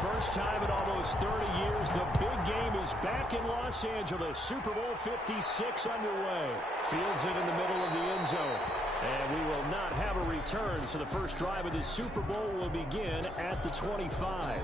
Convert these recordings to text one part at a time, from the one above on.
first time in almost 30 years, the big game is back in Los Angeles. Super Bowl 56 underway. Fields it in the middle of the end zone. And we will not have a return, so the first drive of the Super Bowl will begin at the 25.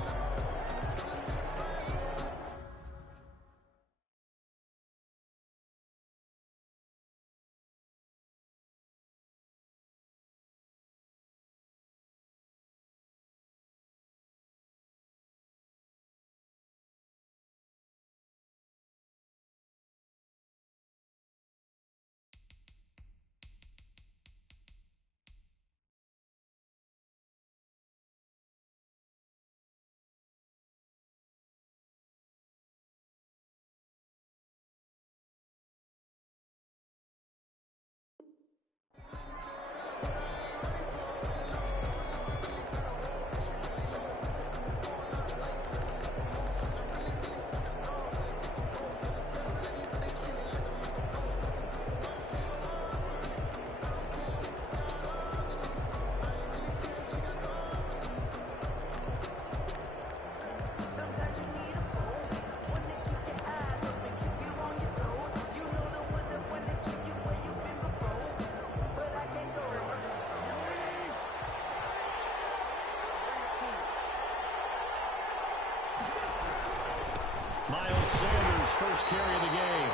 Miles Sanders, first carry of the game.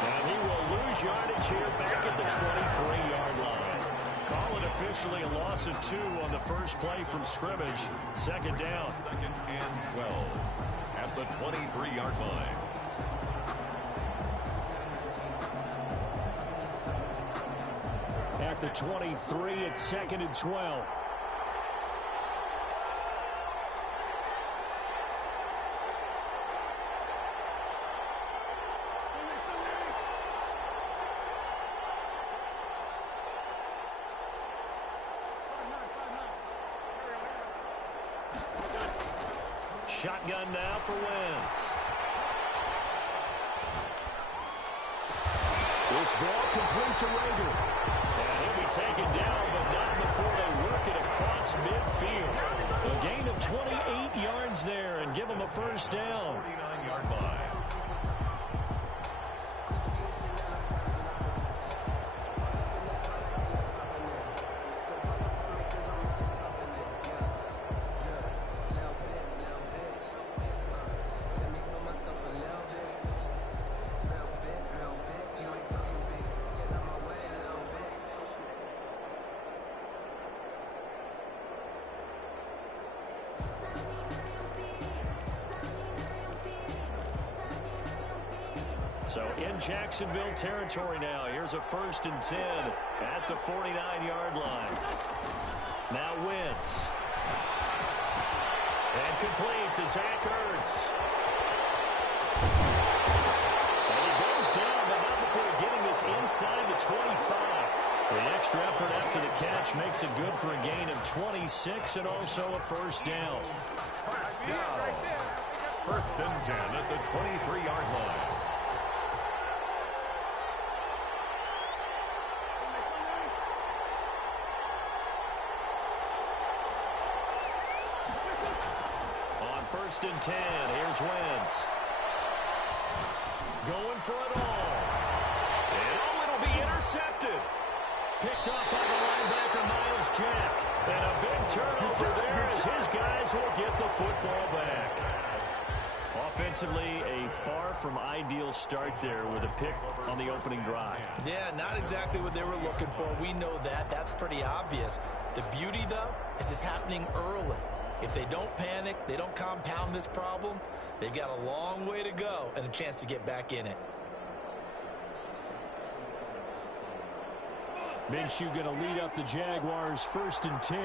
And he will lose yardage here back at the 23-yard line. Call it officially a loss of 2 on the first play from scrimmage. Second down. 2nd and 12 at the 23-yard line. At the 23, it's 2nd and 12. Shotgun now for Wentz. This ball complete to Rager. And he'll be taken down, but not before they work it across midfield. A gain of 28 yards there and give him a first down. 49-yard line. So in Jacksonville territory now. Here's a 1st and 10 at the 49-yard line. Now Wentz. And complete to Zach Ertz. And he goes down, but not before getting this inside the 25. The extra effort after the catch makes it good for a gain of 26 and also a first down. First down. 1st and 10 at the 23-yard line. On 1st and 10, here's Wentz. Going for it all. And it'll be intercepted. Picked up by the linebacker, Miles Jack. And a big turnover there as his guys will get the football back. Offensively, a far from ideal start there with a pick on the opening drive. Yeah, not exactly what they were looking for. We know that. That's pretty obvious. The beauty, though, is it's happening early. If they don't panic, they don't compound this problem, they've got a long way to go and a chance to get back in it. Minshew going to lead up the Jaguars 1st and 10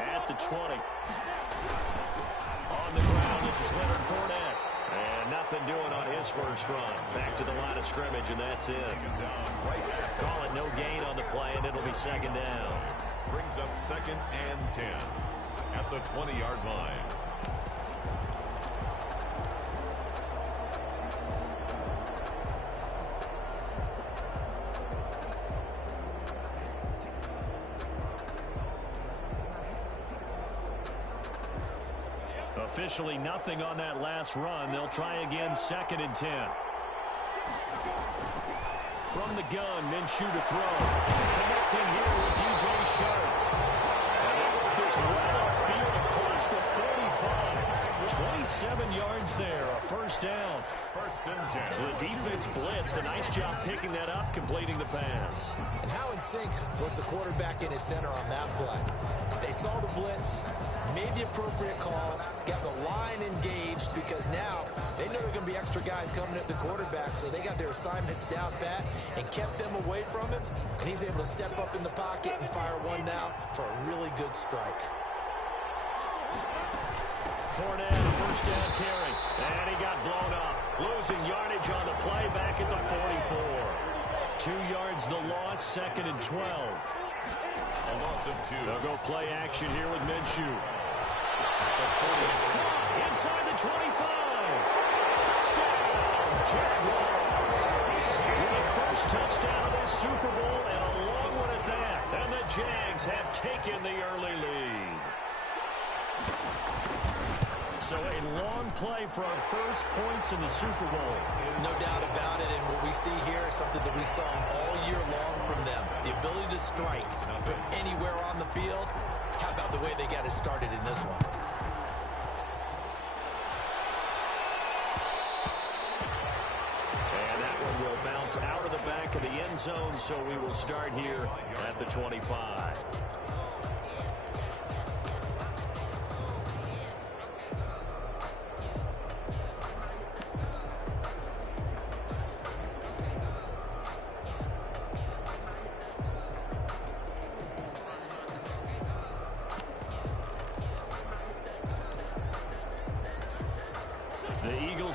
at the 20. On the ground, this is Leonard Fournette. And nothing doing on his first run. Back to the line of scrimmage, and that's it. Call it no gain on the play, and it'll be 2nd down. Brings up 2nd and 10 at the 20-yard line. A Officially nothing on that last run. They'll try again, 2nd and 10. From the gun, Minshew to throw. Connecting here with DJ Shark. And they work this well upfield across the 45. 27 yards there, a first down. 1st and 10. So the defense blitzed. A nice job picking that up, completing the pass. And how in sync was the quarterback in his center on that play? They saw the blitz, made the appropriate calls, got the line engaged because now they know there are going to be extra guys coming at the quarterback, so they got their assignments down pat and kept them away from him, and he's able to step up in the pocket and fire one now for a really good strike. Fournette, a first down carry, and he got blown up. Losing yardage on the play back at the 44. 2 yards the loss, 2nd and 12. A loss of 2. They'll go play action here with Minshew. It's caught inside the 25. Touchdown, Jaguars. With the first touchdown of this Super Bowl and a long one at that. And the Jags have taken the early lead. So a long play for our first points in the Super Bowl. No doubt about it, and what we see here is something that we saw all year long from them. The ability to strike from anywhere on the field. How about the way they got it started in this one? And that one will bounce out of the back of the end zone, so we will start here at the 25.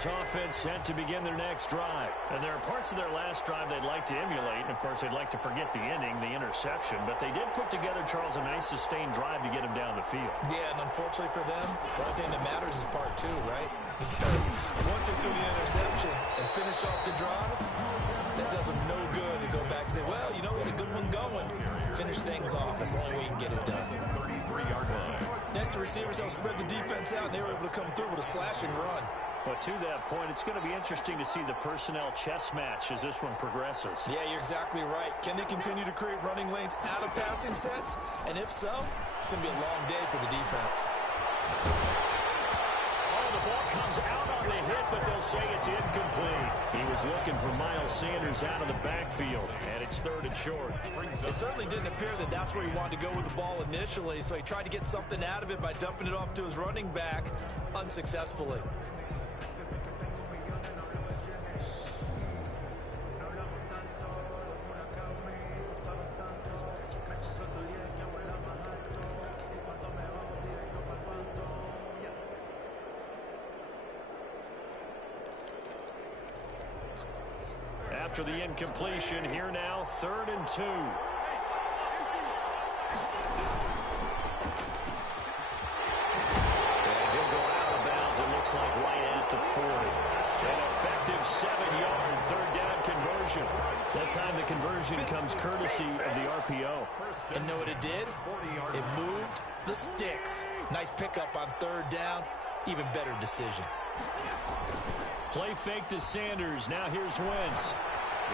Offense set to begin their next drive. And there are parts of their last drive they'd like to emulate. And, of course, they'd like to forget the inning, the interception. But they did put together, Charles, a nice sustained drive to get him down the field. Yeah, and unfortunately for them, the only thing that matters is part 2, right? Because once they threw the interception and finish off the drive, that does them no good to go back and say, well, you know, we had a good one going. Finish things off. That's the only way you can get it done. 33-yard line. Next, the receivers helped spread the defense out, and they were able to come through with a slash and run. But to that point, it's going to be interesting to see the personnel chess match as this one progresses. Yeah, you're exactly right. Can they continue to create running lanes out of passing sets? And if so, it's going to be a long day for the defense. Oh, the ball comes out on the hit, but they'll say it's incomplete. He was looking for Miles Sanders out of the backfield, and it's 3rd and short. It certainly didn't appear that that's where he wanted to go with the ball initially, so he tried to get something out of it by dumping it off to his running back unsuccessfully. After the incompletion, here now, 3rd and 2. And he'll go out of bounds, it looks like right at the 40. An effective 7-yard 3rd down conversion. That time the conversion comes courtesy of the RPO. And know what it did? It moved the sticks. Nice pickup on 3rd down. Even better decision. Play fake to Sanders. Now here's Wentz.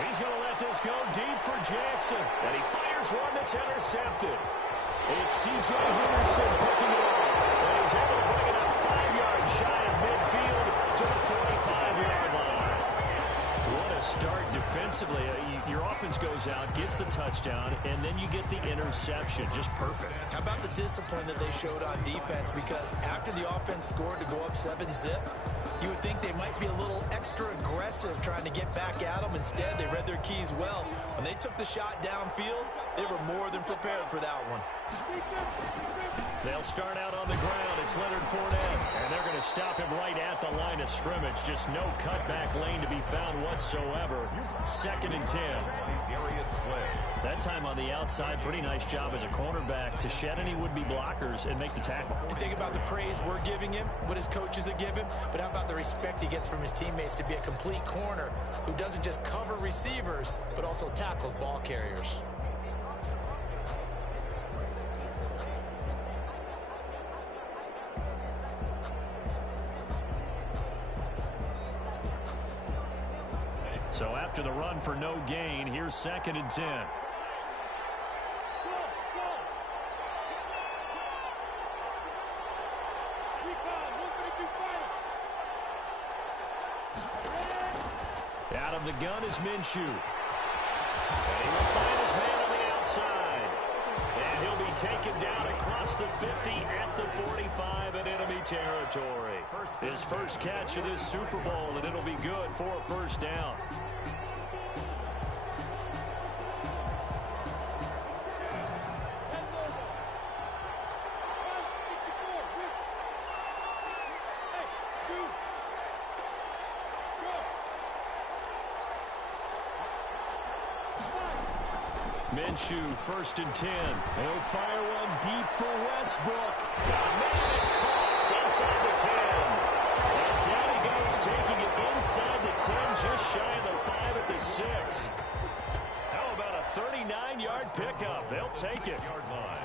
He's going to let this go deep for Jackson. And he fires one that's intercepted. It's C.J. Henderson picking it up. And he's able to bring it up 5 yards shy of midfield to the 45-yard line. What a start defensively. Your offense goes out, gets the touchdown, and then you get the interception. Just perfect. How about the discipline that they showed on defense? Because after the offense scored to go up 7-zip, you would think they might be a little extra aggressive trying to get back at them. Instead, they read their keys well. When they took the shot downfield, they were more than prepared for that one. They'll start out on the ground. It's Leonard Fournette, and they're going to stop him right at the line of scrimmage. Just no cutback lane to be found whatsoever. 2nd and 10. That time on the outside, pretty nice job as a cornerback to shed any would-be blockers and make the tackle. Think about the praise we're giving him, what his coaches have given, but how about the respect he gets from his teammates to be a complete corner who doesn't just cover receivers, but also tackles ball carriers. So after the run for no gain, here's 2nd and 10. Out of the gun is Minshew. And he will find his man on the outside. And he'll be taken down across the 50 at the 45 in enemy territory. His first catch of this Super Bowl, and it'll be good for a first down. Minshew, 1st and 10. They'll fire one deep for Westbrook. Man, it's caught inside the 10. And down he goes, taking it inside the 10, just shy of the 5 at the 6. How about a 39-yard pickup? They'll take it. Yard line.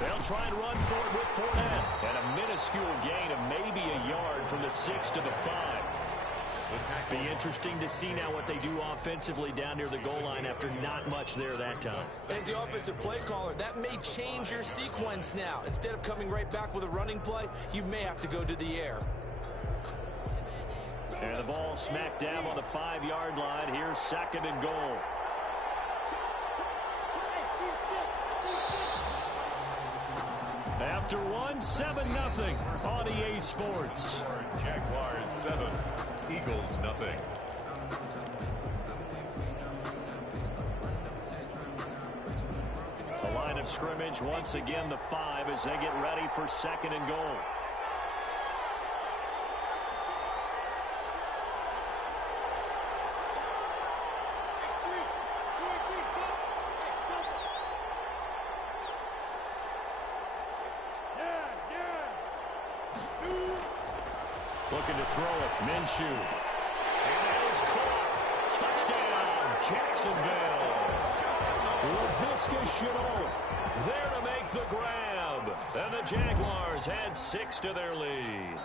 They'll try and run for it with Fournette. And a minuscule gain of maybe a yard from the 6 to the 5. Be interesting to see now what they do offensively down near the goal line after not much there that time. As the offensive play caller, that may change your sequence now. Instead of coming right back with a running play, you may have to go to the air. And the ball smack dab on the 5-yard line. Here's 2nd and goal. After 7-0 on EA Sports. Jaguars 7, Eagles nothing. The line of scrimmage once again the 5 as they get ready for 2nd and goal. Looking to throw it. Minshew. And that is caught. Touchdown, Jacksonville. Laviska Shenault there to make the grab. And the Jaguars had 6 to their lead.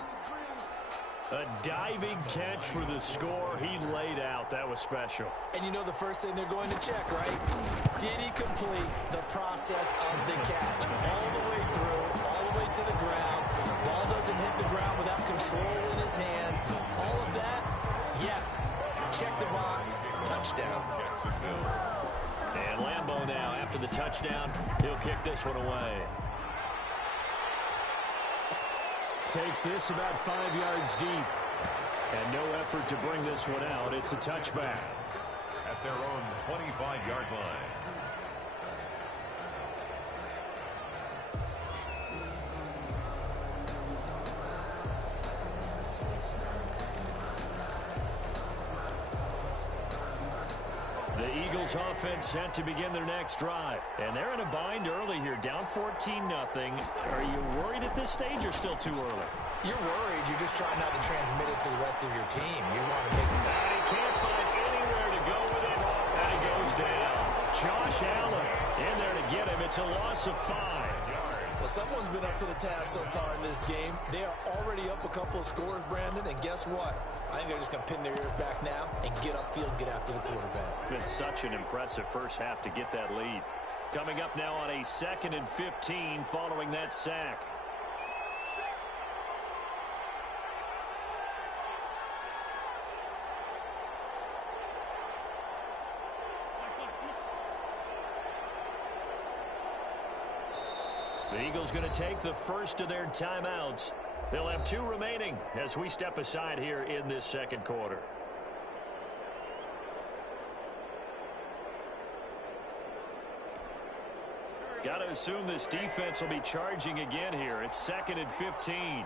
A diving catch for the score. He laid out. That was special. And you know the first thing they're going to check, right? Did he complete the process of the catch? All the way through, all the way to the ground. Ball doesn't hit the ground without control in his hands. All of that, yes. Check the box. Touchdown. And Lambeau now, after the touchdown, he'll kick this one away. Takes this about 5 yards deep. And no effort to bring this one out. It's a touchback. At their own 25-yard line. The Eagles offense set to begin their next drive. And they're in a bind early here, down 14-0. Are you worried at this stage or still too early? You're worried. You're just trying not to transmit it to the rest of your team. You want to make it. And he can't find anywhere to go with it. And he goes down. Josh Allen in there to get him. It's a loss of 5. Well, someone's been up to the task so far in this game. They are already up a couple of scores, Brandon, and guess what? I think they're just going to pin their ears back now and get upfield and get after the quarterback. Been such an impressive first half to get that lead. Coming up now on a 2nd and 15 following that sack. The Eagles going to take the first of their timeouts. They'll have 2 remaining as we step aside here in this second quarter. Got to assume this defense will be charging again here. It's 2nd and 15.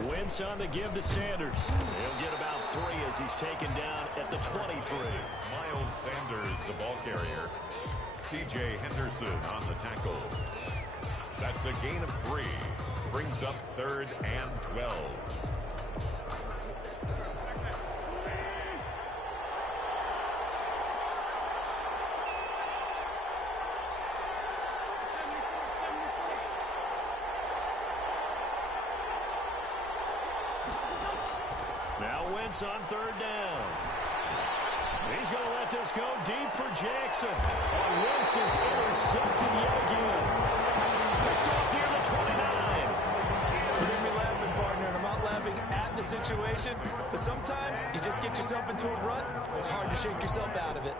Wentz on the give to Sanders. He'll get about 3 as he's taken down at the 23. Miles Sanders, the ball carrier. C.J. Henderson on the tackle. That's a gain of 3. Brings up 3rd and 12. Now Wentz on 3rd down. He's going to let this go deep for Jackson. And Wentz is intercepted yet again. Picked off near the 29. You hear me laughing, partner, and I'm not laughing at the situation, but sometimes you just get yourself into a rut. It's hard to shake yourself out of it.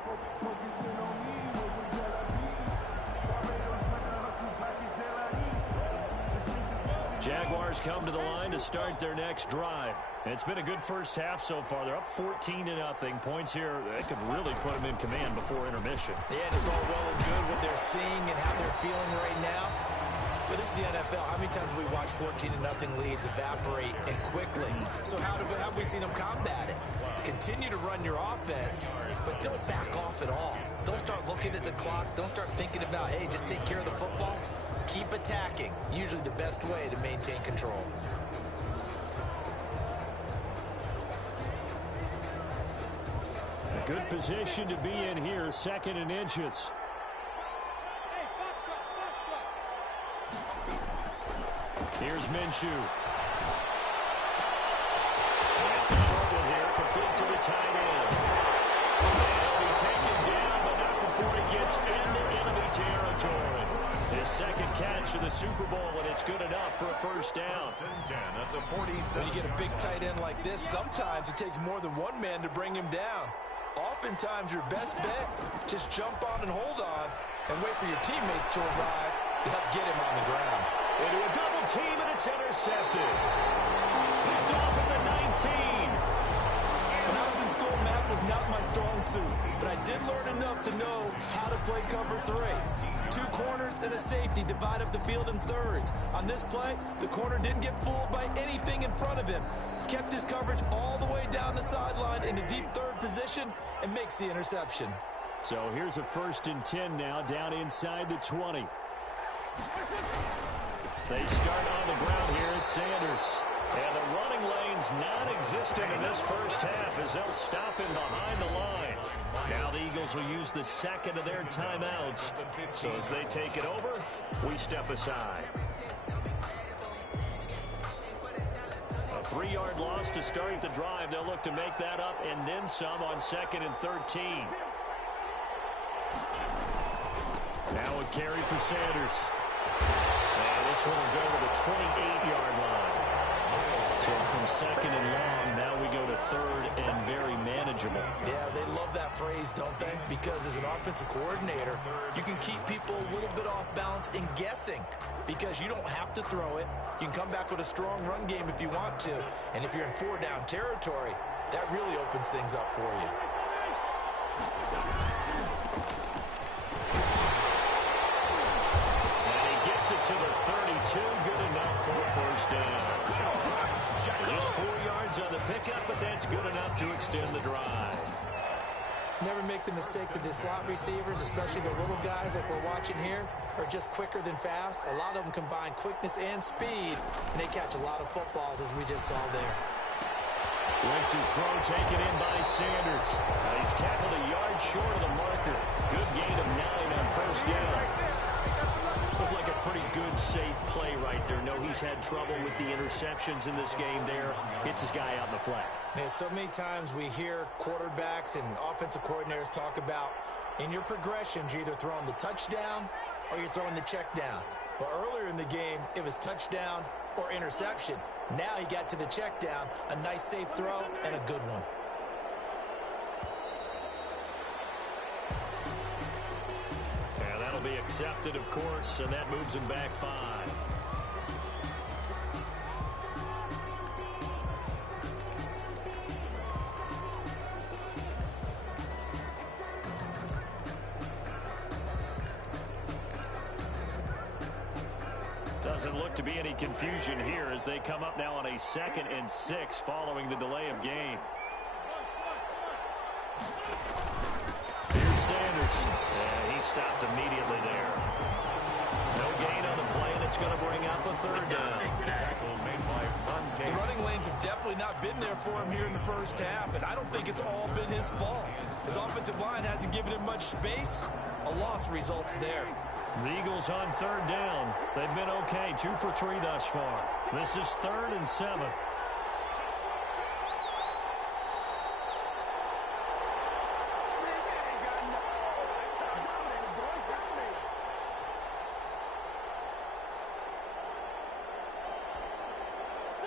Jaguars come to the line to start their next drive. It's been a good first half so far. They're up 14-0. Points here, they could really put them in command before intermission. Yeah, and it's all well and good what they're seeing and how they're feeling right now. But this is the NFL. How many times have we watched 14-0 leads evaporate and quickly? So how have we seen them combat it? Continue to run your offense, but don't back off at all. Don't start looking at the clock. Don't start thinking about, hey, just take care of the football. Keep attacking. Usually the best way to maintain control. A good position to be in here, 2nd and inches. Here's Minshew. It's a short one here, complete to the tight end. And he'll be taken down, but not before he gets into enemy territory. His 2nd catch of the Super Bowl, and it's good enough for a 1st down. That's a 47. When you get a big tight end like this, sometimes it takes more than one man to bring him down. Oftentimes, your best bet, just jump on and hold on and wait for your teammates to arrive to help get him on the ground. Into a double team, and it's intercepted. Picked off at the 19. When I was in school, math was not my strong suit, but I did learn enough to know how to play cover 3. 2 corners and a safety divide up the field in thirds. On this play, the corner didn't get fooled by anything in front of him. Kept his coverage all the way down the sideline in the deep 3rd position and makes the interception. So here's a 1st and 10 now, down inside the 20. They start on the ground here at Sanders. And the running lane's non-existent in this first half as they'll stop him behind the line. Now the Eagles will use the 2nd of their timeouts. So as they take it over, we step aside. A 3-yard loss to start the drive. They'll look to make that up and then some on 2nd and 13. Now a carry for Sanders. And this one will go to the 28-yard line. So from 2nd and long, now we go to 3rd and very manageable. Yeah, they love that phrase, don't they? Because as an offensive coordinator, you can keep people a little bit off balance and guessing because you don't have to throw it. You can come back with a strong run game if you want to. And if you're in 4-down territory, that really opens things up for you. And he gets it to the 32. Good enough for a 1st down. Just 4 yards on the pickup, but that's good enough to extend the drive. Never make the mistake that the slot receivers, especially the little guys like we're watching here, are just quicker than fast. A lot of them combine quickness and speed, and they catch a lot of footballs, as we just saw there. Wentz's throw taken in by Sanders. He's tackled a yard short of the marker. Good gain of 9 on 1st down. Looked like a pretty good, safe play right there. No, he's had trouble with the interceptions in this game there. Hits his guy out in the flat. Man, so many times we hear quarterbacks and offensive coordinators talk about in your progressions, you're either throwing the touchdown or you're throwing the check down. But earlier in the game, it was touchdown or interception. Now he got to the check down, a nice safe throw and a good one. Be accepted, of course, and that moves him back 5. Doesn't look to be any confusion here as they come up now on a 2nd and 6 following the delay of game. Here's Sanders. Yeah, he stopped immediately there. No gain on the play, and it's going to bring up a 3rd down. The running lanes have definitely not been there for him here in the first half, and I don't think it's all been his fault. His offensive line hasn't given him much space. A loss results there. The Eagles on 3rd down. They've been okay, 2 for 3 thus far. This is 3rd and 7.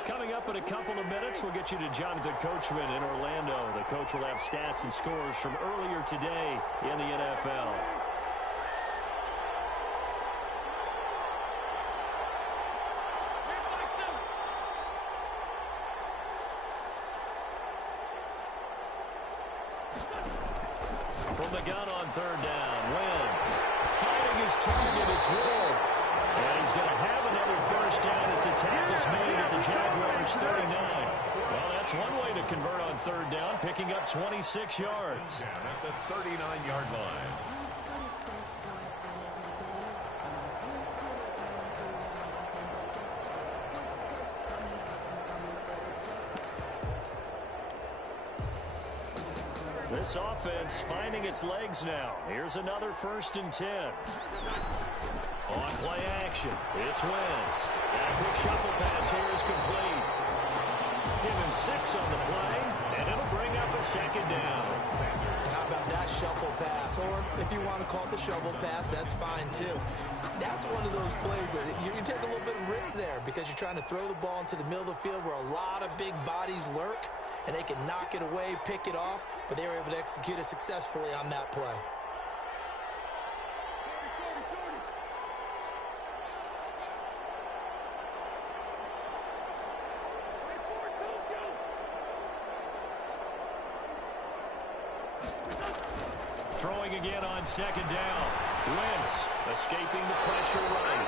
Coming up in a couple of minutes, we'll get you to Jonathan Coachman in Orlando. The coach will have stats and scores from earlier today in the NFL. From the gun on 3rd down, Wentz finding his target, it's Ward. And he's going to have another first down as the tackle's made at the Jaguars 39. Well, that's one way to convert on 3rd down, picking up 26 yards. At the 39-yard line. This offense finding its legs now. Here's another 1st and 10. On play action, it's Wentz. And a quick shuffle pass here is complete. Give him 6 on the play, and it'll bring up a 2nd down. How about that shuffle pass? Or if you want to call it the shovel pass, that's fine too. That's one of those plays that you take a little bit of risk there because you're trying to throw the ball into the middle of the field where a lot of big bodies lurk, and they can knock it away, pick it off, but they were able to execute it successfully on that play. Throwing again on 2nd down. Wentz escaping the pressure right.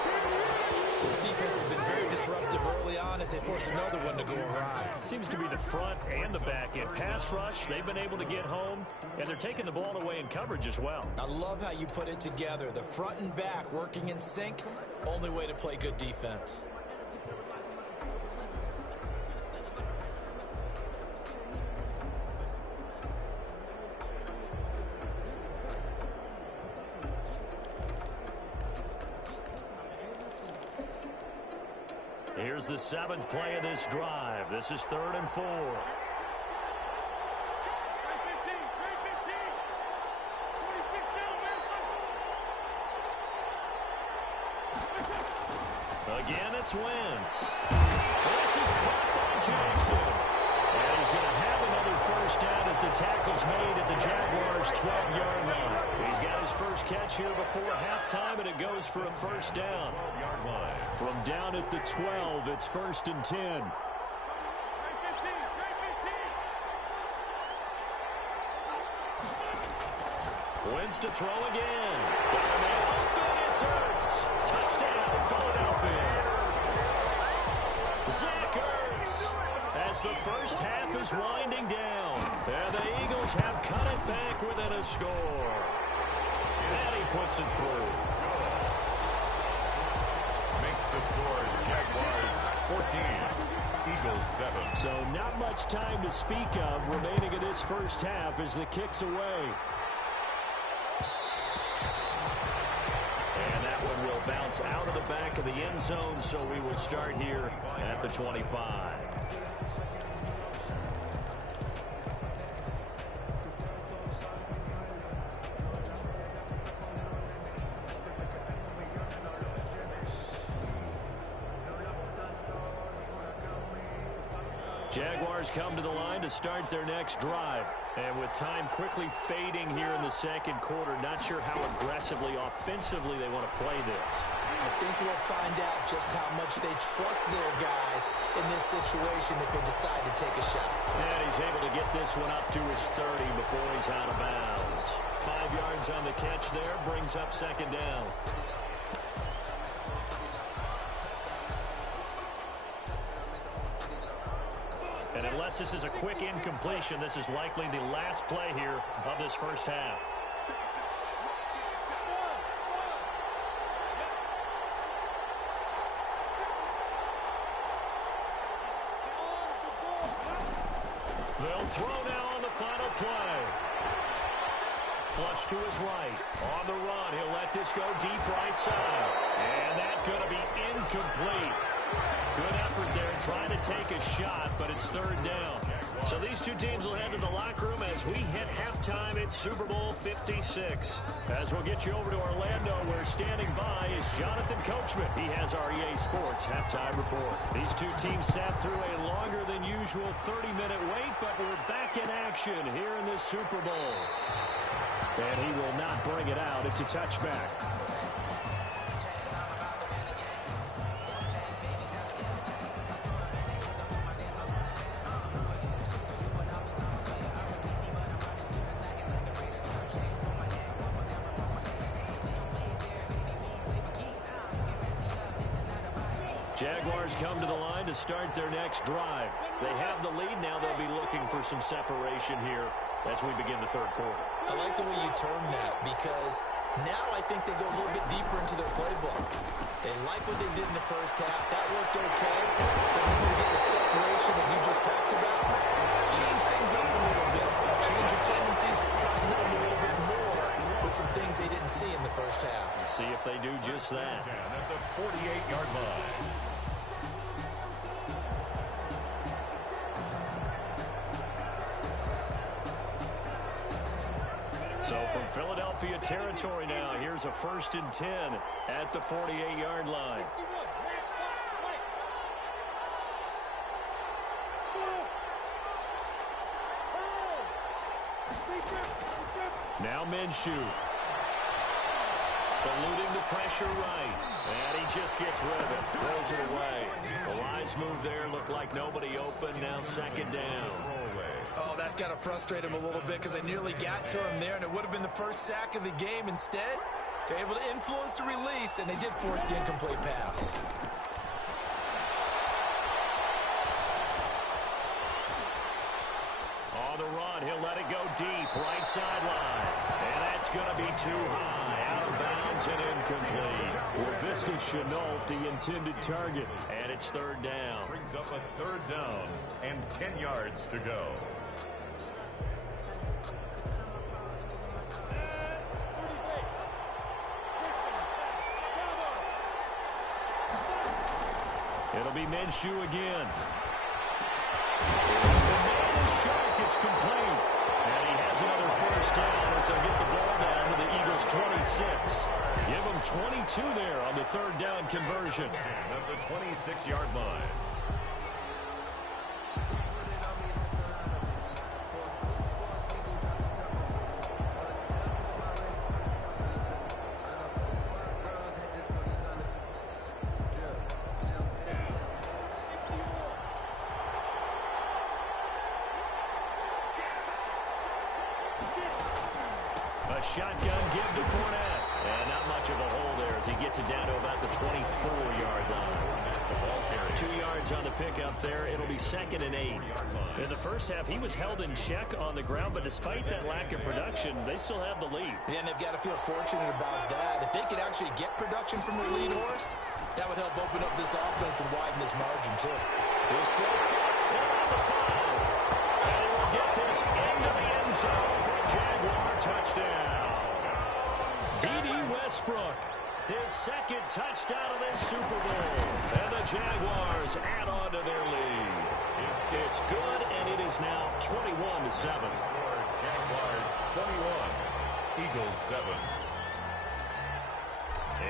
This defense has been very disruptive early on as they force another one to go awry. Seems to be the front and the back end. Pass rush, they've been able to get home, and they're taking the ball away in coverage as well. I love how you put it together. The front and back working in sync, only way to play good defense. Here's the 7th play of this drive. This is 3rd and 4. Again, it's Wentz. This is caught by Jackson. And he's going to have another first down as the tackle's made at the Jaguars' 12-yard line. He's got his first catch here before halftime, and it goes for a first down. 12-yard line. From down at the 12, it's 1st and 10. Wentz to throw again. Got him out. Good, it's Ertz. Touchdown, Philadelphia. Zach Ertz. As the first half is winding down, and the Eagles have cut it back within a score. And he puts it through. Makes the score Jaguars 14, Eagles 7. So not much time to speak of remaining in this first half as the kick's away. And that one will bounce out of the back of the end zone, so we will start here at the 25. Jaguars come to the line to start their next drive. And with time quickly fading here in the second quarter, not sure how aggressively, offensively they want to play this. I think we'll find out just how much they trust their guys in this situation if they decide to take a shot. And he's able to get this one up to his 30 before he's out of bounds. 5 yards on the catch there, brings up second down. And unless this is a quick incompletion, this is likely the last play here of this first half. They'll throw now on the final play. Flush to his right. On the run, he'll let this go deep right side. And that's going to be incomplete. Good effort there trying to take a shot, but it's third down. So these two teams will head to the locker room as we hit halftime at Super Bowl 56. As we'll get you over to Orlando, where standing by is Jonathan Coachman. He has our EA Sports halftime report. These two teams sat through a longer than usual 30-minute wait, but we're back in action here in this Super Bowl. And he will not bring it out. It's a touchback. Jaguars come to the line to start their next drive. They have the lead. Now they'll be looking for some separation here as we begin the third quarter. I like the way you termed that, because now I think they go a little bit deeper into their playbook. They like what they did in the first half. That worked okay. But when you get the separation that you just talked about, change things up a little bit. Change your tendencies. Try and hit them a little bit more with some things they didn't see in the first half. See if they do just that. At the 48-yard line. So from Philadelphia territory now, here's a 1st and 10 at the 48-yard line. Now Minshew. Eluding the pressure right. And he just gets rid of it. Throws it away. The wise move there. Looked like nobody open. Now 2nd down. Oh, that's got to frustrate him a little bit, because they nearly got to him there, and it would have been the first sack of the game. Instead, they're able to influence the release, and they did force the incomplete pass. On the run, he'll let it go deep, right sideline. And that's going to be too high, out of bounds and incomplete. Laviska Shenault, the intended target, and it's 3rd down. Brings up a 3rd down and 10 yards to go. It'll be Minshew again. The man is sharp. It's complete. And he has another 1st down as they'll get the ball down to the Eagles' 26. Give them 22 there on the 3rd down conversion. At the 26-yard line. A shotgun give to Fournette. And not much of a hole there as he gets it down to about the 24-yard line. 2 yards on the pickup there. It'll be 2nd and 8. In the first half, he was held in check on the ground, but despite that lack of production, they still have the lead. Yeah, and they've got to feel fortunate about that. If they could actually get production from their lead horse, that would help open up this offense and widen this margin, too. Here's throw caught the 5. And he will get this into the end zone for a Jaguar touchdown. D.D. Westbrook, his 2nd touchdown of this Super Bowl. And the Jaguars add on to their lead. It's good, and it is now 21-7. Jaguars 21, Eagles 7.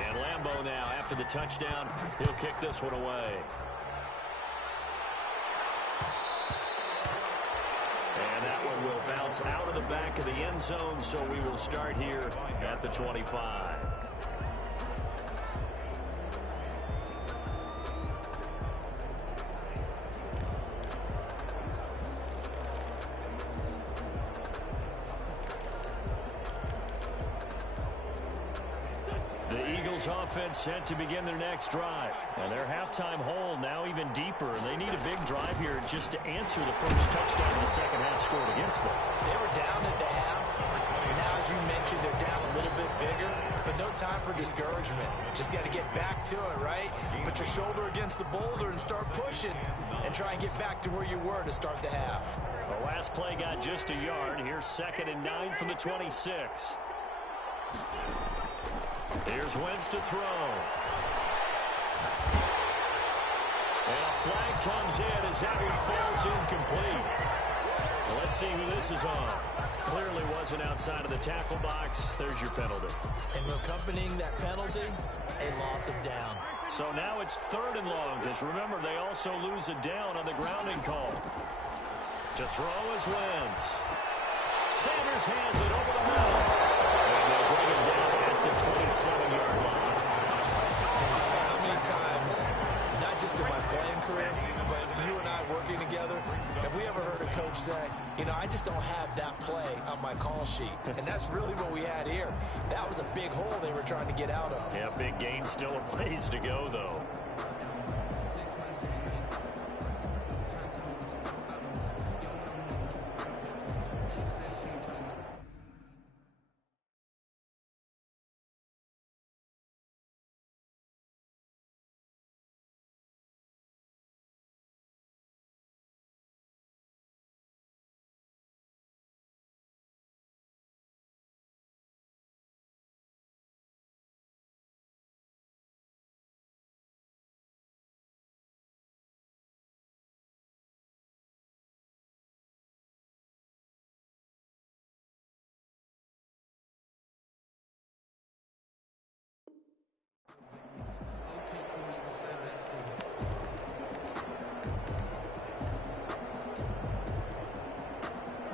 And Lambeau now, after the touchdown, he'll kick this one away. And that one will bounce out of the back of the end zone, so we will start here at the 25. Eagles offense set to begin their next drive. And their halftime hole now even deeper. And they need a big drive here just to answer the first touchdown in the second half scored against them. They were down at the half. Now, as you mentioned, they're down a little bit bigger. But no time for discouragement. Just got to get back to it, right? Put your shoulder against the boulder and start pushing. And try and get back to where you were to start the half. The last play got just a yard. Here's 2nd and 9 from the 26. Here's Wentz to throw. And a flag comes in as that one falls incomplete. Well, let's see who this is on. Clearly wasn't outside of the tackle box. There's your penalty. And accompanying that penalty, a loss of down. So now it's 3rd and long, because remember, they also lose a down on the grounding call. To throw is Wentz. Sanders has it over the middle. And they'll bring him down at the 27-yard line. How many times, not just in my playing career, but you and I working together, have we ever heard a coach say, you know, I just don't have that play on my call sheet? And that's really what we had here. That was a big hole they were trying to get out of. Yeah, big gain, still a ways to go, though.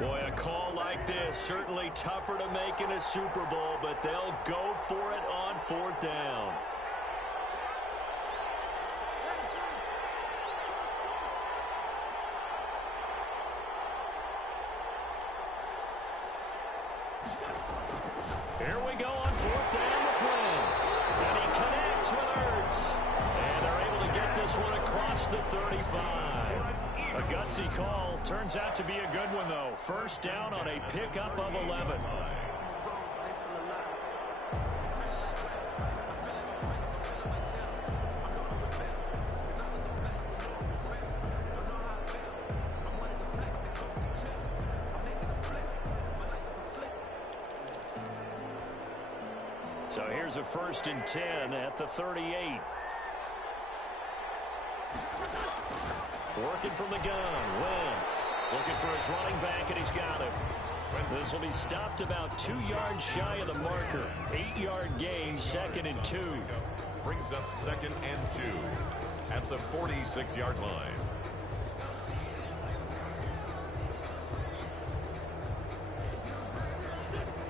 Boy, a call like this, certainly tougher to make in a Super Bowl, but they'll go for it on 4th down. Here we go on 4th down with Wentz. And he connects with Ertz. And they're able to get this one across the 35. A gutsy call. Turns out to be a good one, though. 1st down on a pickup of 11. So here's a 1st and 10 at the 38. Working from the gun, Wentz looking for his running back, and he's got him. This will be stopped about 2 yards shy of the marker. 8-yard gain, 2nd and 2. Brings up 2nd and 2 at the 46-yard line.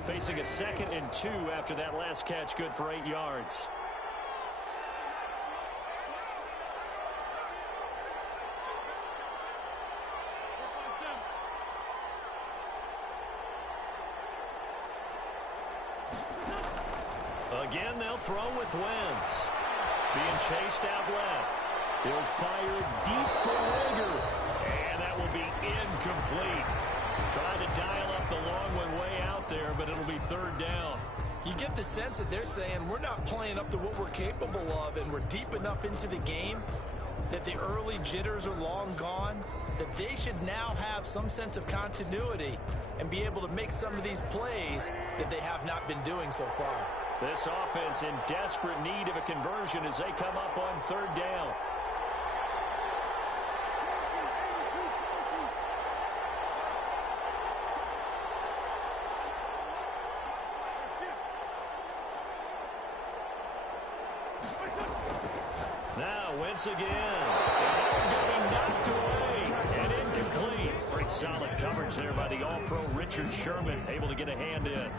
Facing a 2nd and 2 after that last catch, good for 8 yards. Again, they'll throw with Wentz. Being chased out left. He'll fire deep for Rager. And that will be incomplete. Trying to dial up the long one way out there, but it'll be 3rd down. You get the sense that they're saying we're not playing up to what we're capable of, and we're deep enough into the game that the early jitters are long gone, that they should now have some sense of continuity and be able to make some of these plays that they have not been doing so far. This offense in desperate need of a conversion as they come up on 3rd down. Now Wentz again. And getting knocked away and incomplete. Great solid coverage there by the All-Pro Richard Sherman, able to get a hand in.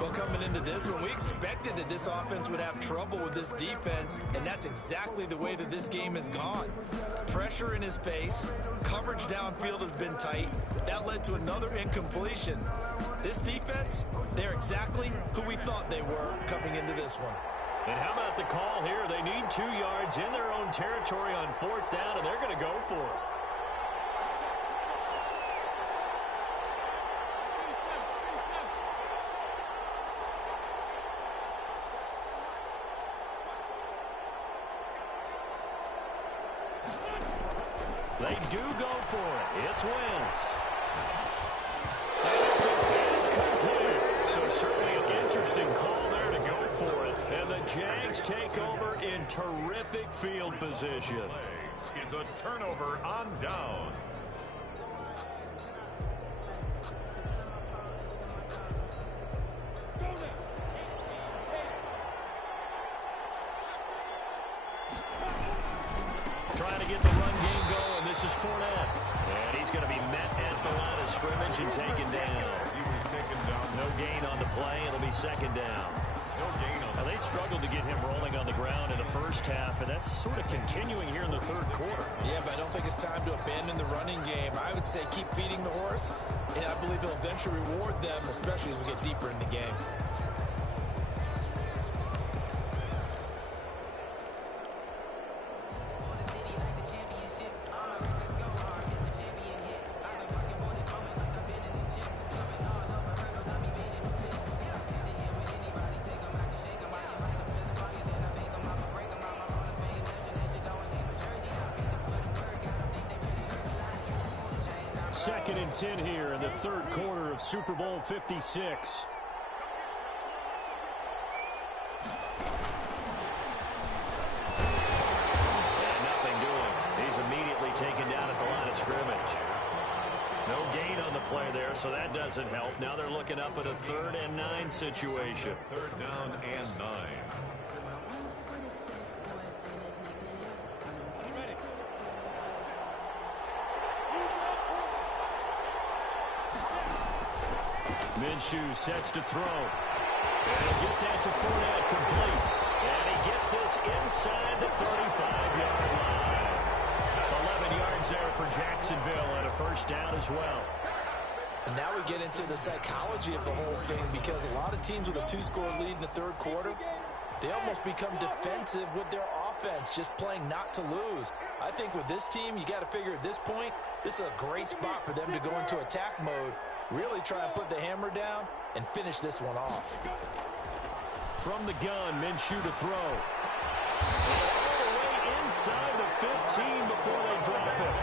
Well, coming into this one, we expected that this offense would have trouble with this defense, and that's exactly the way that this game has gone. Pressure in his face, coverage downfield has been tight. That led to another incompletion. This defense, they're exactly who we thought they were coming into this one. And how about the call here? They need 2 yards in their own territory on 4th down, and they're going to go for it. They do go for it. It's Wentz. And this is incomplete. So certainly an interesting call there to go for it. And the Jags take over in terrific field position. Is a turnover on downs. Trying to get the run game going. This is Fournette. And he's going to be met at the line of scrimmage and taken down. He was taken down. No gain on the play. It'll be 2nd down. No gain on Now, they struggled to get him rolling on the ground in the first half, and that's sort of continuing here in the 3rd quarter. Yeah, but I don't think it's time to abandon the running game. I would say keep feeding the horse, and I believe he'll eventually reward them, especially as we get deeper in the game. Second and 10 here in the 3rd quarter of Super Bowl 56. And nothing doing. He's immediately taken down at the line of scrimmage. No gain on the play there, so that doesn't help. Now they're looking up at a 3rd and 9 situation. 3rd down and 9. Minshew sets to throw. And he'll get that to Fournette, complete. And he gets this inside the 35-yard line. 11 yards there for Jacksonville and a 1st down as well. And now we get into the psychology of the whole thing, because a lot of teams with a 2-score lead in the 3rd quarter, they almost become defensive with their offense, just playing not to lose. I think with this team, you got to figure at this point, this is a great spot for them to go into attack mode, really try and put the hammer down and finish this one off. From the gun, Minshew to throw. And all the way inside the 15 before they drop it.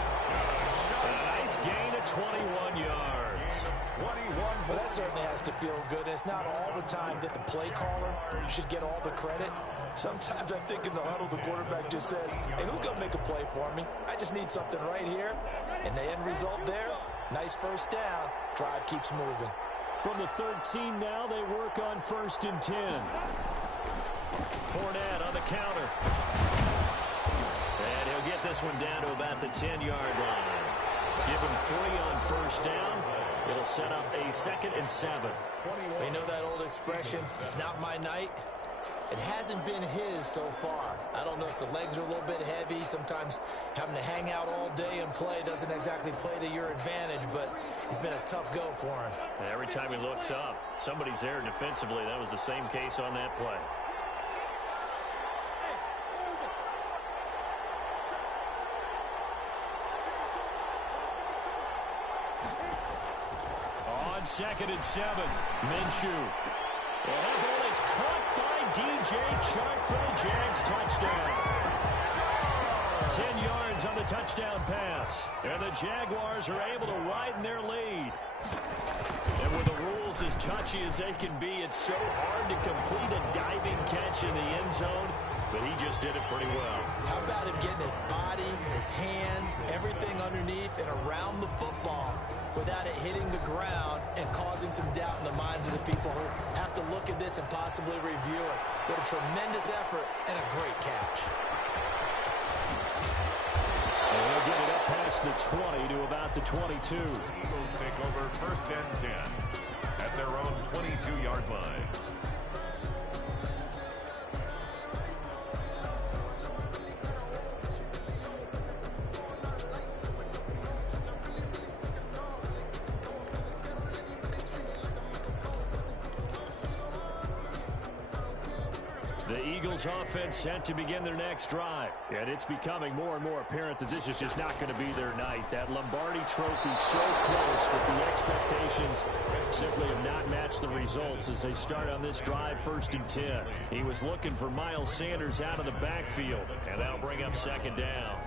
A nice gain of 21 yards. 21. Well, that certainly has to feel good. And it's not all the time that the play caller should get all the credit. Sometimes I think in the huddle, the quarterback just says, hey, who's going to make a play for me? I just need something right here. And the end result there, nice 1st down. Drive keeps moving. From the 13 now, they work on 1st and 10. Fournette on the counter. And he'll get this one down to about the 10-yard line. Give him 3 on 1st down. It'll set up a 2nd and 7. You know that old expression, it's not my night? It hasn't been his so far. I don't know if the legs are a little bit heavy. Sometimes having to hang out all day and play doesn't exactly play to your advantage, but it's been a tough go for him. Every time he looks up, somebody's there defensively. That was the same case on that play. On 2nd and 7, Minshew. And that ball is caught by DJ Chark for the Jags touchdown. 10 yards on the touchdown pass. And the Jaguars are able to widen their lead. And with the rules as touchy as they can be, it's so hard to complete a diving catch in the end zone. But he just did it pretty well. How about him getting his body, his hands, everything underneath and around the football without it hitting the ground and causing some doubt in the minds of the people who have to look at this and possibly review it. What a tremendous effort and a great catch. And he'll get it up past the 20 to about the 22. Eagles take over 1st and 10 at their own 22-yard line. The Eagles offense set to begin their next drive. And it's becoming more and more apparent that this is just not going to be their night. That Lombardi Trophy so close, but the expectations simply have not matched the results as they start on this drive 1st and 10. He was looking for Miles Sanders out of the backfield, and that'll bring up 2nd down.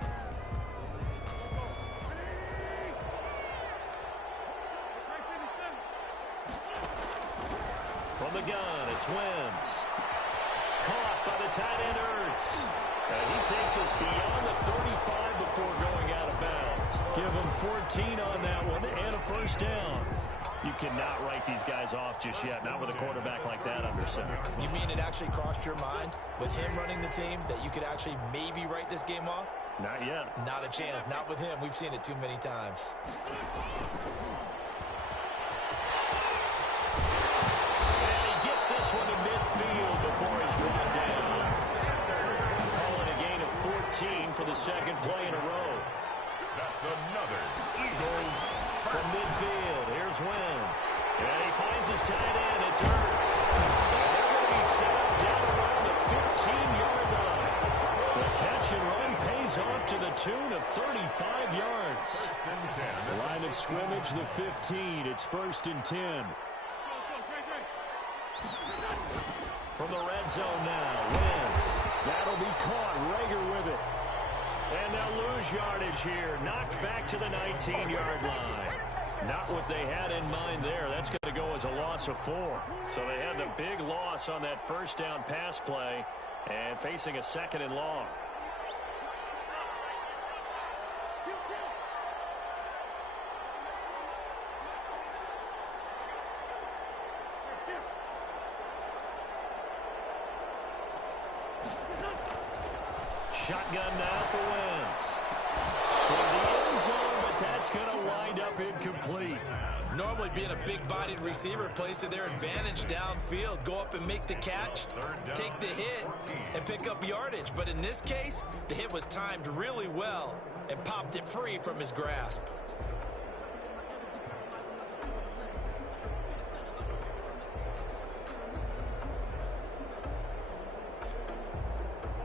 From the gun, it's Wentz. Caught by the tight end, Ertz. And he takes us beyond the 35 before going out of bounds. Give him 14 on that one and a 1st down. You cannot write these guys off just yet, not with a quarterback like that under center. You mean it actually crossed your mind with him running the team that you could actually maybe write this game off? Not yet. Not a chance. Not with him. We've seen it too many times. This one to midfield before he's brought down. Calling a gain of 14 for the 2nd play in a row. That's another Eagles. From midfield, here's Wentz. And he finds his tight end. It's Ertz. And they're going to be set up down around the 15-yard line. The catch and run pays off to the tune of 35 yards. 1st and 10. Line of scrimmage, the 15. It's 1st and 10. From the red zone now, Wentz. That'll be caught. Rager with it. And they'll lose yardage here. Knocked back to the 19-yard line. Not what they had in mind there. That's going to go as a loss of 4. So they had the big loss on that 1st down pass play and facing a 2nd and long. Shotgun now for Wentz. Toward the end zone, but that's going to wind up incomplete. Normally being a big-bodied receiver plays to their advantage downfield. Go up and make the catch, take the hit, and pick up yardage. But in this case, the hit was timed really well and popped it free from his grasp.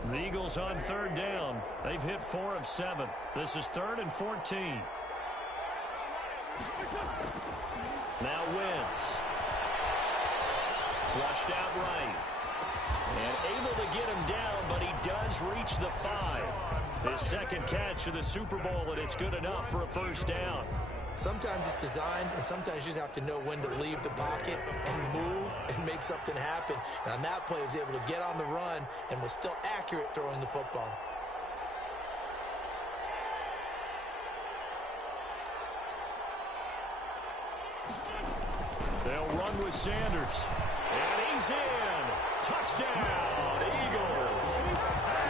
The Eagles on 3rd down. They've hit 4 of 7. This is 3rd and 14. Now Wentz. Flushed out right. And able to get him down, but he does reach the 5. His 2nd catch of the Super Bowl, and it's good enough for a 1st down. Sometimes it's designed, and sometimes you just have to know when to leave the pocket and move and make something happen. And on that play, he was able to get on the run and was still accurate throwing the football. They'll run with Sanders. And he's in. Touchdown, Eagles.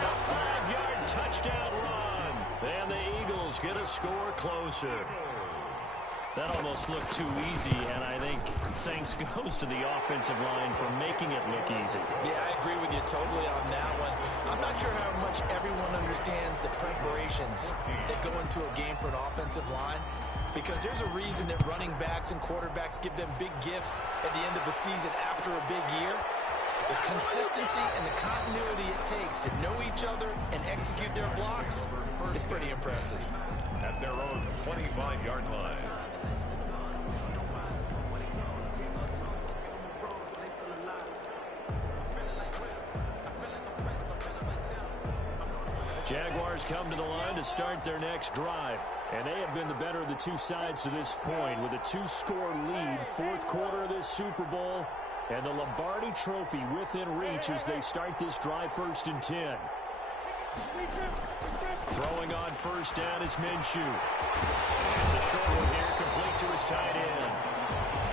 The 5-yard touchdown run. And the Eagles get a score closer. That almost looked too easy, and I think thanks goes to the offensive line for making it look easy. Yeah, I agree with you totally on that one. I'm not sure how much everyone understands the preparations that go into a game for an offensive line, because there's a reason that running backs and quarterbacks give them big gifts at the end of the season after a big year. The consistency and the continuity it takes to know each other and execute their blocks is pretty impressive. At their own 25-yard line. Jaguars come to the line to start their next drive. And they have been the better of the two sides to this point with a 2-score lead. 4th quarter of this Super Bowl. And the Lombardi Trophy within reach as they start this drive 1st and 10. Throwing on 1st down is Minshew. And it's a short one here, complete to his tight end.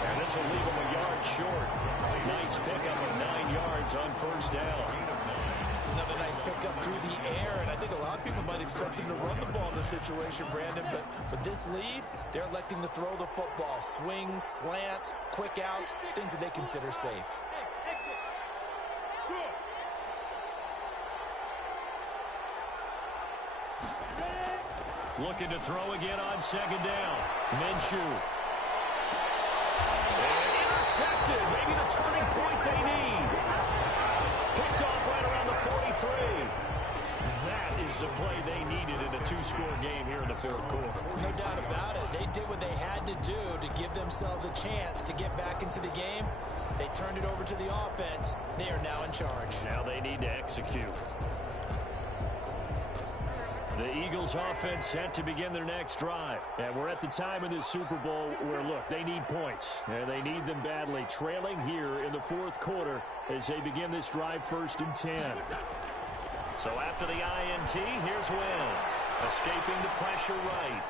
And this will leave him a yard short. Nice pickup of 9 yards on 1st down. Another nice pickup through the air, and I think a lot of people might expect him to run the ball in this situation, Brandon, but with this lead, they're electing to throw the football. Swings, slants, quick outs, things that they consider safe. Looking to throw again on 2nd down. Minshew. And intercepted. Maybe the turning point they need. Picked off right around game here in the fourth quarter. No doubt about it. They did what they had to do to give themselves a chance to get back into the game. They turned it over to the offense. They are now in charge. Now they need to execute. The Eagles offense set to begin their next drive. And we're at the time of this Super Bowl where, look, they need points. And they need them badly. Trailing here in the fourth quarter as they begin this drive, 1st and 10. So after the INT, here's Wentz. Escaping the pressure right.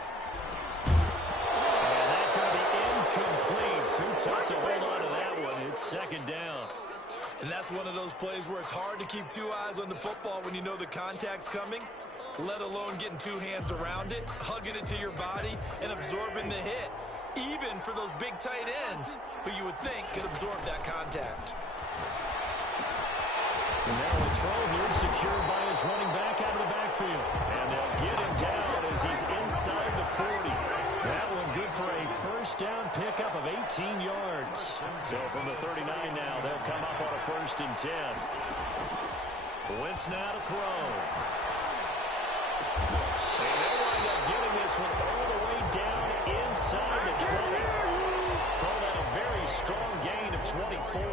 And that's going to be incomplete. Too tough to hold on to that one. It's 2nd down. And that's one of those plays where it's hard to keep 2 eyes on the football when you know the contact's coming, let alone getting 2 hands around it, hugging it to your body, and absorbing the hit, even for those big tight ends who you would think could absorb that contact. And now a throw here secured by his running back out of the backfield. And they'll get him down as he's inside the 40. That one good for a 1st down pickup of 18 yards. So from the 39 now, they'll come up on a 1st and 10. Wentz now to throw. And they'll wind up getting this one all the way down inside the 20. Call that a very strong gain of 24.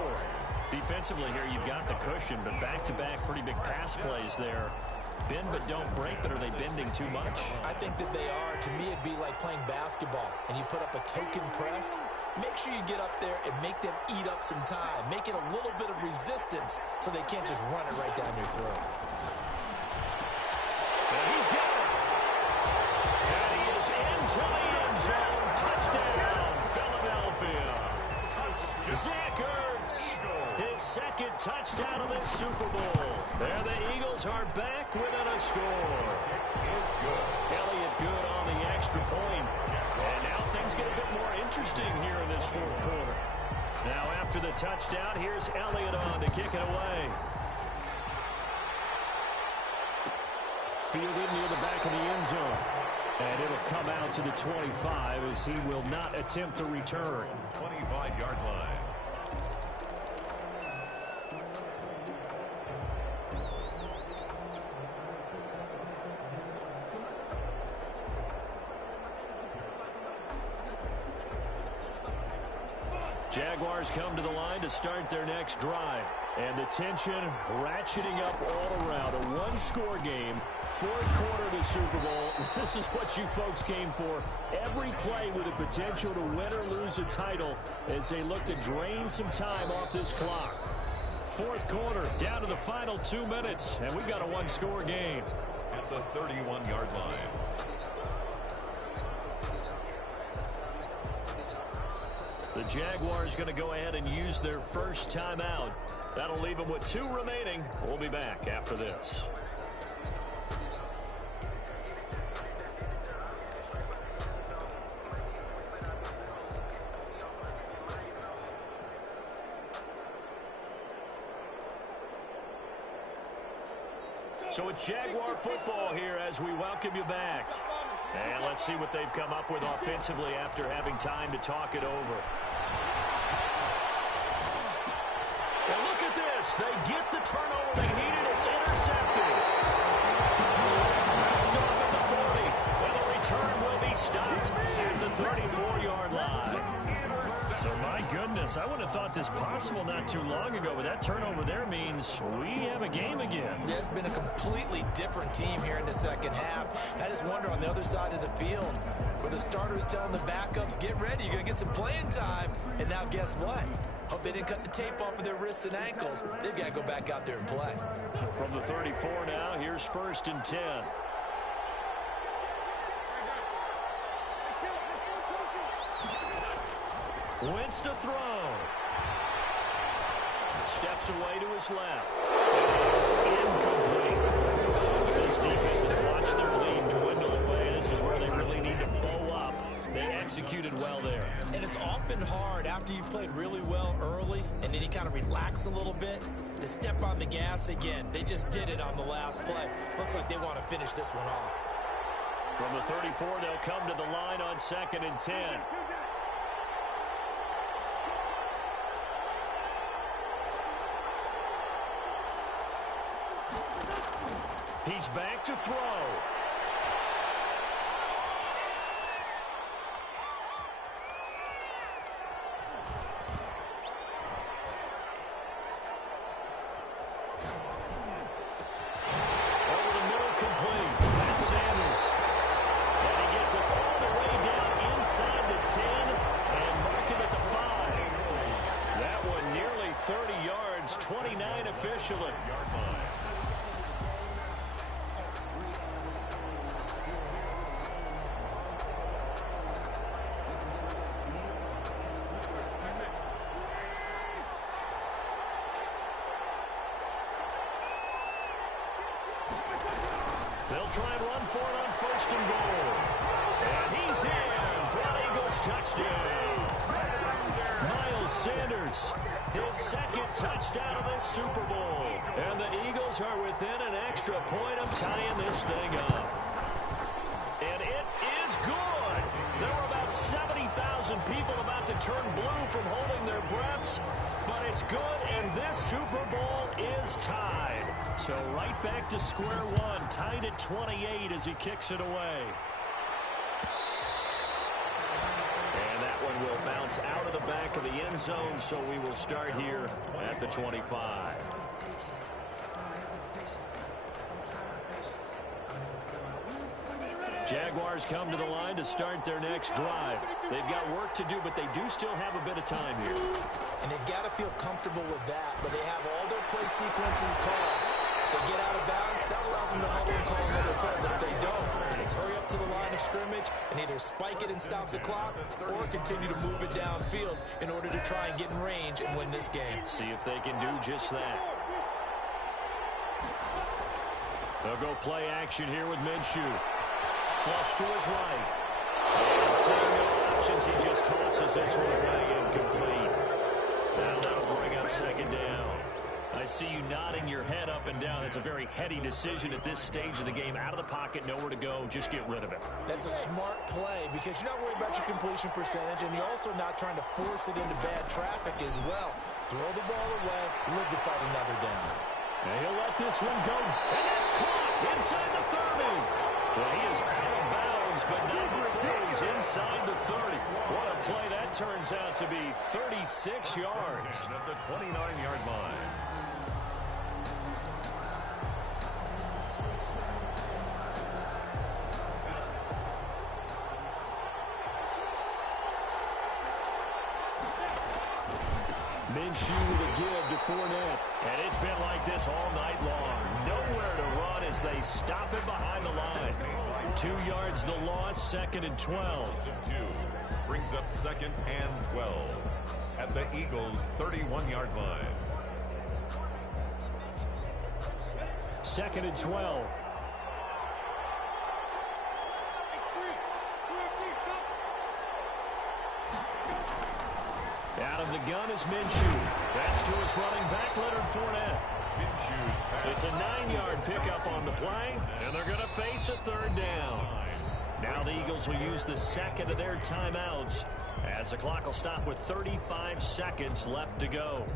Defensively here, you've got the cushion, but back-to-back pretty big pass plays there. Bend but don't break, but are they bending too much? I think that they are. To me, it'd be like playing basketball, and you put up a token press. Make sure you get up there and make them eat up some time. Make it a little bit of resistance so they can't just run it right down your throat. And he's got it. And he is into the end zone. Touchdown, Philadelphia. Zach Ertz, his 2nd touchdown of this Super Bowl. There the Eagles are back within a score. Elliott good on the extra point. And now things get a bit more interesting here in this fourth quarter. Now after the touchdown, here's Elliott on to kick it away. Fielded near the back of the end zone. And it'll come out to the 25 as he will not attempt to return. 25-yard line. Jaguars come to the line to start their next drive. And the tension ratcheting up all around. A one-score game. Fourth quarter of the Super Bowl. This is what you folks came for. Every play with the potential to win or lose a title as they look to drain some time off this clock. Fourth quarter, down to the final 2 minutes, and we've got a one-score game. At the 31-yard line. The Jaguars going to go ahead and use their first timeout. That'll leave them with 2 remaining. We'll be back after this. So it's Jaguar football here as we welcome you back. And let's see what they've come up with offensively after having time to talk it over. And look at this. They get the turnover they needed. It's intercepted. Picked off at the 40. And the return will be stopped at the 34-yard line. So, my goodness, I wouldn't have thought this possible not too long ago, but that turnover there means we have a game again. Yeah, it's been a completely different team here in the second half. I just wonder on the other side of the field where the starters telling the backups, get ready, you're going to get some playing time. And now guess what? Hope they didn't cut the tape off of their wrists and ankles. They've got to go back out there and play. From the 34 now, here's 1st and 10. Wentz to throw. Steps away to his left. It's incomplete. This defense has watched their lead dwindle away. This is where they really need to bow up. They executed well there. And it's often hard after you've played really well early and then you kind of relax a little bit to step on the gas again. They just did it on the last play. Looks like they want to finish this one off. From the 34, they'll come to the line on 2nd and 10. He's back to throw. Over the middle, complete. That's Sanders. And he gets it all the way down inside the 10 and mark him at the 5. That one nearly 30 yards, 29 officially. They'll try and run for it on first and goal. And he's in for an Eagles touchdown. Miles Sanders, his second touchdown of this Super Bowl. And the Eagles are within an extra point of tying this thing up. And it is good. There were about 70,000 people about to turn blue from holding their breaths. But it's good, and this Super Bowl is tied. So right back to square one, tied at 28 as he kicks it away. And that one will bounce out of the back of the end zone, so we will start here at the 25. Jaguars come to the line to start their next drive. They've got work to do, but they do still have a bit of time here. And they've got to feel comfortable with that, but they have all their play sequences called. If they get out of bounds, that allows them to huddle and call another play, but if they don't, it's hurry up to the line of scrimmage and either spike it and stop the clock or continue to move it downfield in order to try and get in range and win this game. See if they can do just that. They'll go play action here with Minshew. Flush to his right. And seeing no options, he just tosses this one away incomplete. That'll bring up second down. I see you nodding your head up and down. It's a very heady decision at this stage of the game. Out of the pocket, nowhere to go. Just get rid of it. That's a smart play because you're not worried about your completion percentage, and you're also not trying to force it into bad traffic as well. Throw the ball away, live to fight another down. And he'll let this one go. And that's caught inside the 30. Well, he is out of bounds, but not before he's inside the 30. What a play that turns out to be. 36 yards. At the 29-yard line. Minshew with a give to Fournette. And it's been like this all night long. Nowhere to run as they stop him behind the line. 2 yards the loss, second and 12. Brings up second and 12 at the Eagles' 31-yard line. Second and 12. Out of the gun is Minshew. That's to his running back, Leonard Fournette. It's a 9-yard pickup on the play, and they're going to face a third down. Now the Eagles will use the second of their timeouts as the clock will stop with 35 seconds left to go.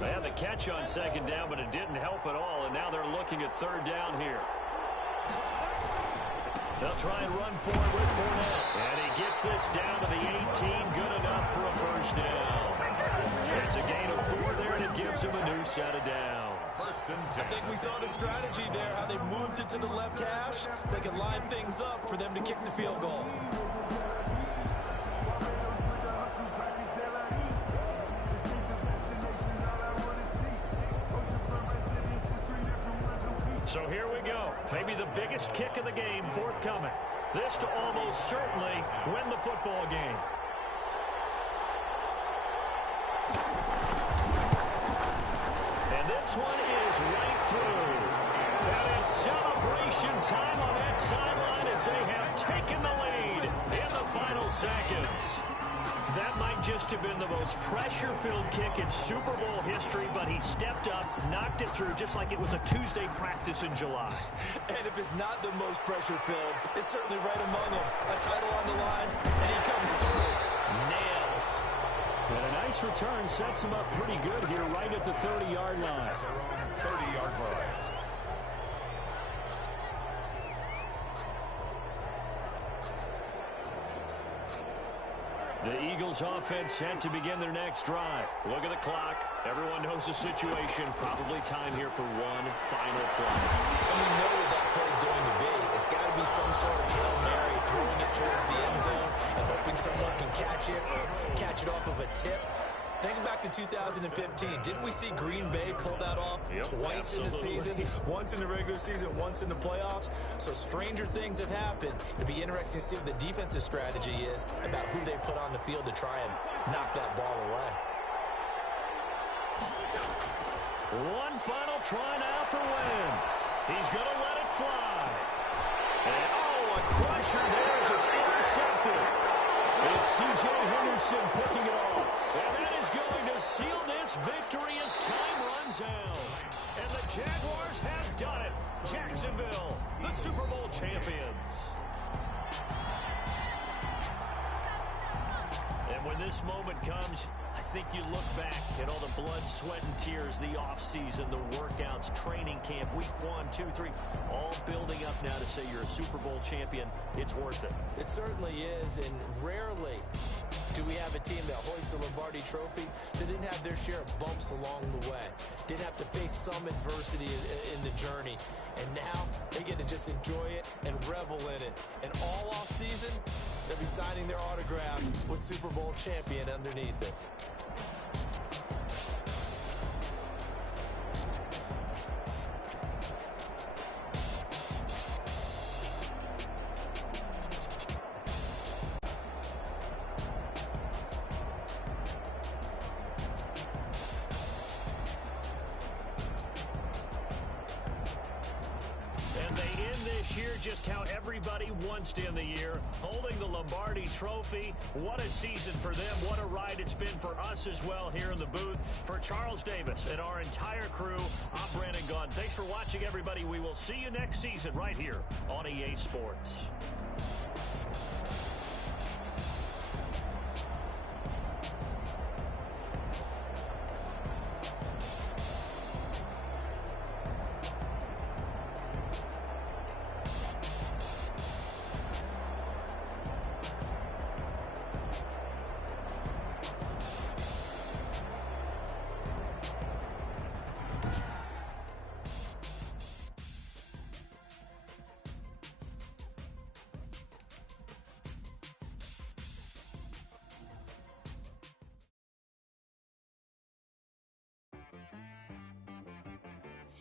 They had the catch on second down, but it didn't help at all, and now they're looking at third down here. They'll try and run for it with Fournette. And he gets this down to the 18. Good enough for a first down. It's a gain of 4 there, and it gives him a new set of downs. I think we saw the strategy there, how they moved it to the left hash so they could line things up for them to kick the field goal. So here we go. Maybe the biggest kick of the game forthcoming. This to almost certainly win the football game. And this one is right through. And it's celebration time on that sideline as they have taken the lead in the final seconds. That might just have been the most pressure-filled kick in Super Bowl history, but he stepped up, knocked it through just like it was a Tuesday practice in July. And if it's not the most pressure-filled, it's certainly right among them. A title on the line, and he comes through. Nails. And a nice return sets him up pretty good here right at the 30-yard line. 30-yard line. The Eagles offense set to begin their next drive. Look at the clock. Everyone knows the situation. Probably time here for one final play. And we know what that play is going to be. It's got to be some sort of Hail Mary, throwing it towards the end zone and hoping someone can catch it or catch it off of a tip. Think back to 2015. Didn't we see Green Bay pull that off twice in the season? Once in the regular season, once in the playoffs. So stranger things have happened. It'll be interesting to see what the defensive strategy is about who they put on the field to try and knock that ball away. One final try now for Wentz. He's going to let it fly. And, a crusher there as it's intercepted. It's C.J. Henderson picking it off. And that is going to seal this victory as time runs out. And the Jaguars have done it. Jacksonville, the Super Bowl champions. And when this moment comes, I think you look back at all the blood, sweat, and tears, the offseason, the workouts, training camp, week 1, 2, 3, all building up now to say you're a Super Bowl champion. It's worth it. It certainly is, and rarely do we have a team that hoists the Lombardi Trophy that didn't have their share of bumps along the way, didn't have to face some adversity in the journey, and now they get to just enjoy it and revel in it. And all offseason, they'll be signing their autographs with Super Bowl champion underneath it. Just how everybody wants to end the year, holding the Lombardi Trophy. What a season for them. What a ride it's been for us as well here in the booth. For Charles Davis and our entire crew, I'm Brandon Gunn. Thanks for watching, everybody. We will see you next season right here on EA Sports.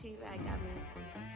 She right got me.